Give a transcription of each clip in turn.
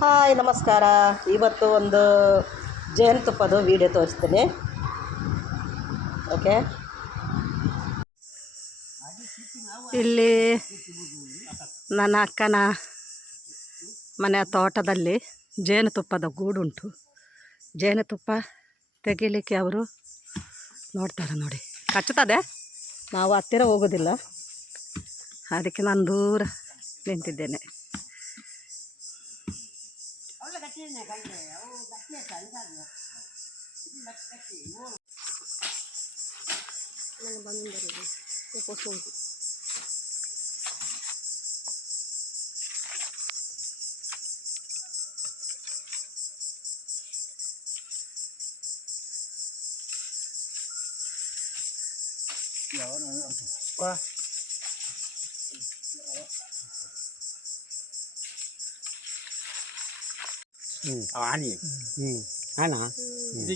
Hi ನಮಸ್ಕಾರ. ಇವತ್ತು ಒಂದು ಜೇನುತುಪ್ಪದ ವಿಡಿಯೋ ತೋರಿಸ್ತೀನಿ. ಓಕೆ, ಇಲ್ಲಿ ನನ್ನ ಅಕ್ಕನ ಮನೆಯ ತೋಟದಲ್ಲಿ ಜೇನುತುಪ್ಪದ ಗೂಡುಂಟು. ಜೇನುತುಪ್ಪ ತೆಗಿಲಿಕ್ಕೆ ಅವರು ನೋಡ್ತಾರೆ ನೋಡಿ, ಕಚ್ಚುತ್ತದೆ. ನಾವು ಹತ್ತಿರ ಹೋಗೋದಿಲ್ಲ, ಅದಕ್ಕೆ ನಾನು ದೂರ ನಿಂತಿದ್ದೇನೆ.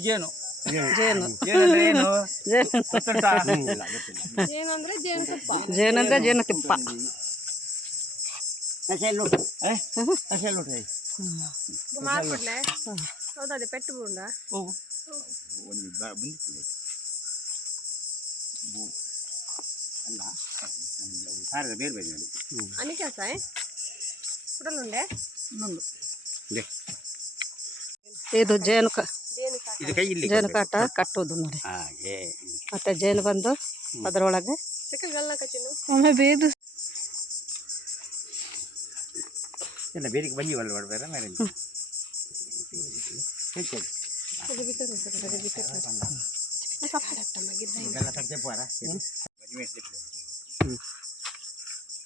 ಜೇನು ಜೇನಂದ್ರೆ ಜೇನುತುಪ್ಪ. ಇದು ಜೇನುಕಾಟ ಕಟ್ಟುವುದು ನೋಡಿ. ಮತ್ತೆ ಜೇನು ಬಂದು ಅದರೊಳಗೆ ಒಮ್ಮೆ ಬೇದು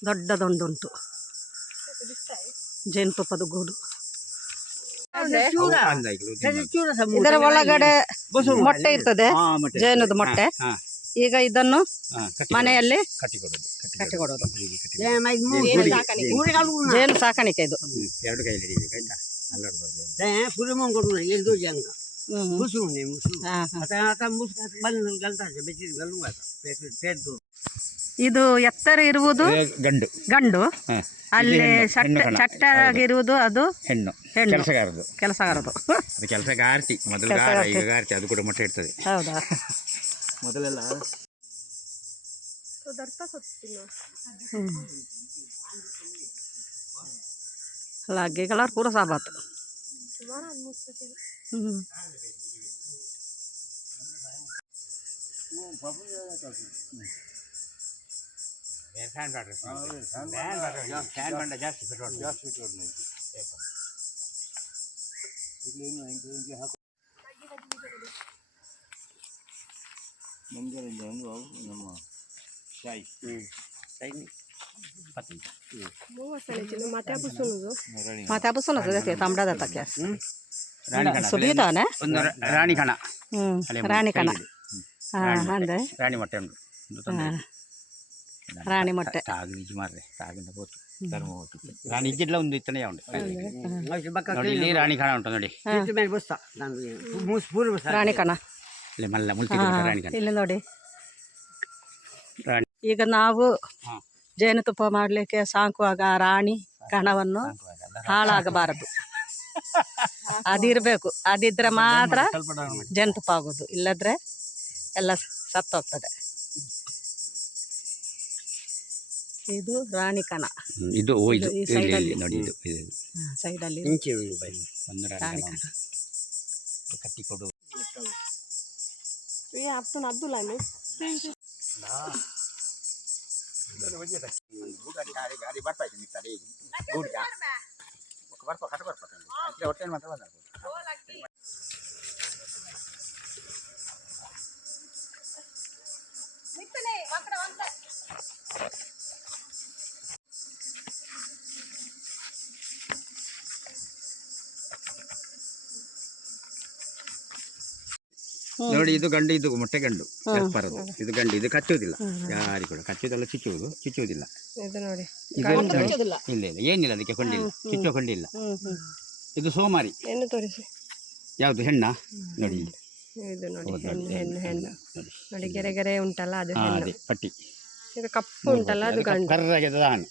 ದೊಡ್ಡದೊಂದುಂಟು ಜೇನುತುಪ್ಪದ ಗೂಡು. ಇದರ ಒಳಗಡೆ ಮೊಟ್ಟೆ ಇರ್ತದೆ, ಜೇನುದು ಮೊಟ್ಟೆ. ಈಗ ಇದನ್ನು ಮನೆಯಲ್ಲಿ ಕಟ್ಟಿಕೊಡೋದು. ಜೇನು ಸಾಕಾಣಿಕೆ ಇದು. ಇದು ಎತ್ತರ ಇರುವುದು ಗಂಡು, ಅಲ್ಲಿ ಚಟ್ಟಾಗಿರುವುದು ಅದು ಹೆಣ್ಣು. ಕೆಲಸಗಾರದು ಕೆಲಸಗಾರ್ತಿ. ಮೊದಲು ಈಗ ಗಾರ್ತಿ, ಅದು ಕೂಡ ಮೊಟ್ಟೆ ಇಡ್ತದೆ. ಹೌದಾ? ಮೊದಲೆಲ್ಲ lagi kelar pura sahabat. Mate apa sih nasinya? Tambah data kias. Sulit kan? Rani kana. Rani kana. Ande. Rani motte. Rani motte. Tagi biji marre. Tagi na botu. Termo botu. Rani jidla undu itane ya undu. Nodi Rani kana undu nodi. Rani kana. Le malla multi Rani kana. ಇಲ್ಲಿ ನೋಡಿ. ಈಗ ನಾವು ಜೇನುತುಪ್ಪ ಮಾಡಲಿಕ್ಕೆ ಸಾಕುವಾಗ ರಾಣಿ ಕಣವನ್ನು ಹಾಳಾಗಬಾರದು, ಅದಿರಬೇಕು. ಅದಿದ್ರೆ ಮಾತ್ರ ಜೇನುತುಪ್ಪ ಆಗೋದು, ಇಲ್ಲದ್ರೆ ಎಲ್ಲ ಸತ್ತೋಗ್ತದೆ. ಇದು ರಾಣಿ ಕಣ. ಇದು ಈ ಸೈಡಲ್ಲಿ ನೋಡಿ, ಸೈಡಲ್ಲಿ ರಾಣಿ ಕಣ ಕಟ್ಟಿಕೊಡು. ಅಬ್ದುಲ್ಲಾ ಗಾಡಿ ಬರ್ತಾ ಇದ್ದೀನಿ. ಹೊಟ್ಟೆ ಮಾತ್ರ ನೋಡಿ. ಇದು ಗಂಡು, ಇದು ಮೊಟ್ಟೆ ಗಂಡು ಬರೋದು. ಇದು ಗಂಡು, ಇದು ಕಚ್ಚುವುದಿಲ್ಲ. ಯಾರಿ ಕೂಡ ಕಚ್ಚುವುದಲ್ಲ, ಚುಚ್ಚುವುದಿಲ್ಲ. ಇಲ್ಲ ಏನಿಲ್ಲ, ಅದಕ್ಕೆ ಕೊಂಡಿಲ್ಲ, ಚುಚ್ಚುವ ಕೊಂಡಿಲ್ಲ. ಇದು ಸೋಮಾರಿ. ಯಾವುದು ಹೆಣ್ಣ ನೋಡಿ, ಇದು ನೋಡಿ ಹೆಣ್ಣು ನೋಡಿ, ಗೆರೆ ಗೆರೆ ಉಂಟಲ್ಲ ಅದು ಅದೇ ಪಟ್ಟಿ. ಇದು ಕಪ್ಪು ಉಂಟಲ್ಲ ಅದು ಗಂಡು. ಕರ್ರಾಗಿದೆ ಆಣು.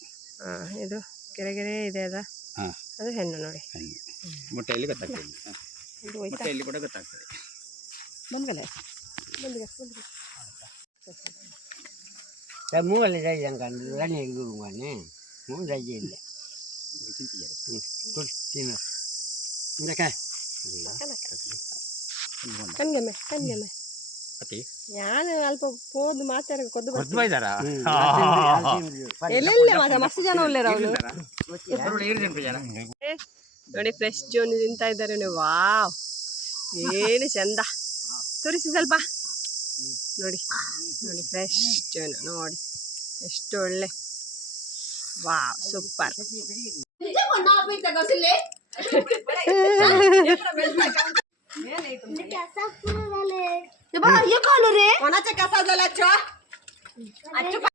ಇದು ಗೆರೆ ಗೆರೆ ಇದೆ ಅದು ಹೆಣ್ಣು ನೋಡಿ. ಮೊಟ್ಟೆಯಲ್ಲಿ ಗೊತ್ತಾಗ್ತದೆ ಇದು ಹೋಯ್ತಾ ಮೊಟ್ಟೆಯಲ್ಲಿ ಕೂಡ ಗೊತ್ತಾಗ್ತದೆ. ಬಂದ್ಗಲೆ ಮೂವಲ್ಲಿ ರೈ ಅಂಕಂಡು ರನ್ನಿ ಗುರುಗಾನೆ ಮೂರು ರಜೆ ಇಲ್ಲ ತಿನ್ನು ಇಂದಕ್ಕೆ ಕನ್ಗೆಮ್ಮೆ ಕನ್ಗೆಮ್ಮೆ ಅತಿ ನಾನು ಅಲ್ಪ ಹೋದ್ ಮಾತಾಡ ಕೊದ್ದು ಹೊತ್ತು ಬೈದಾರ ಎಲ್ಲೆಲ್ಲ ಮಾತ್ರ ಮಸ್ತ್ ಜನ ಒಳ್ಳೆರ ಅವನು ಜನ ನೋಡಿ ಫ್ರೆಶ್ ಜೋನ್ ತಿಂತಾ ಇದ್ದಾರೆ ನೀವು. ವಾವ್ ಏನು ಚಂದ ತೋರಿಸಿ ಸ್ವಲ್ಪ ನೋಡಿ ನೋಡಿ ಫ್ರೆಶ್ ಜೋನ್ ನೋಡಿ ಎಷ್ಟು ಒಳ್ಳೆ. Wow super.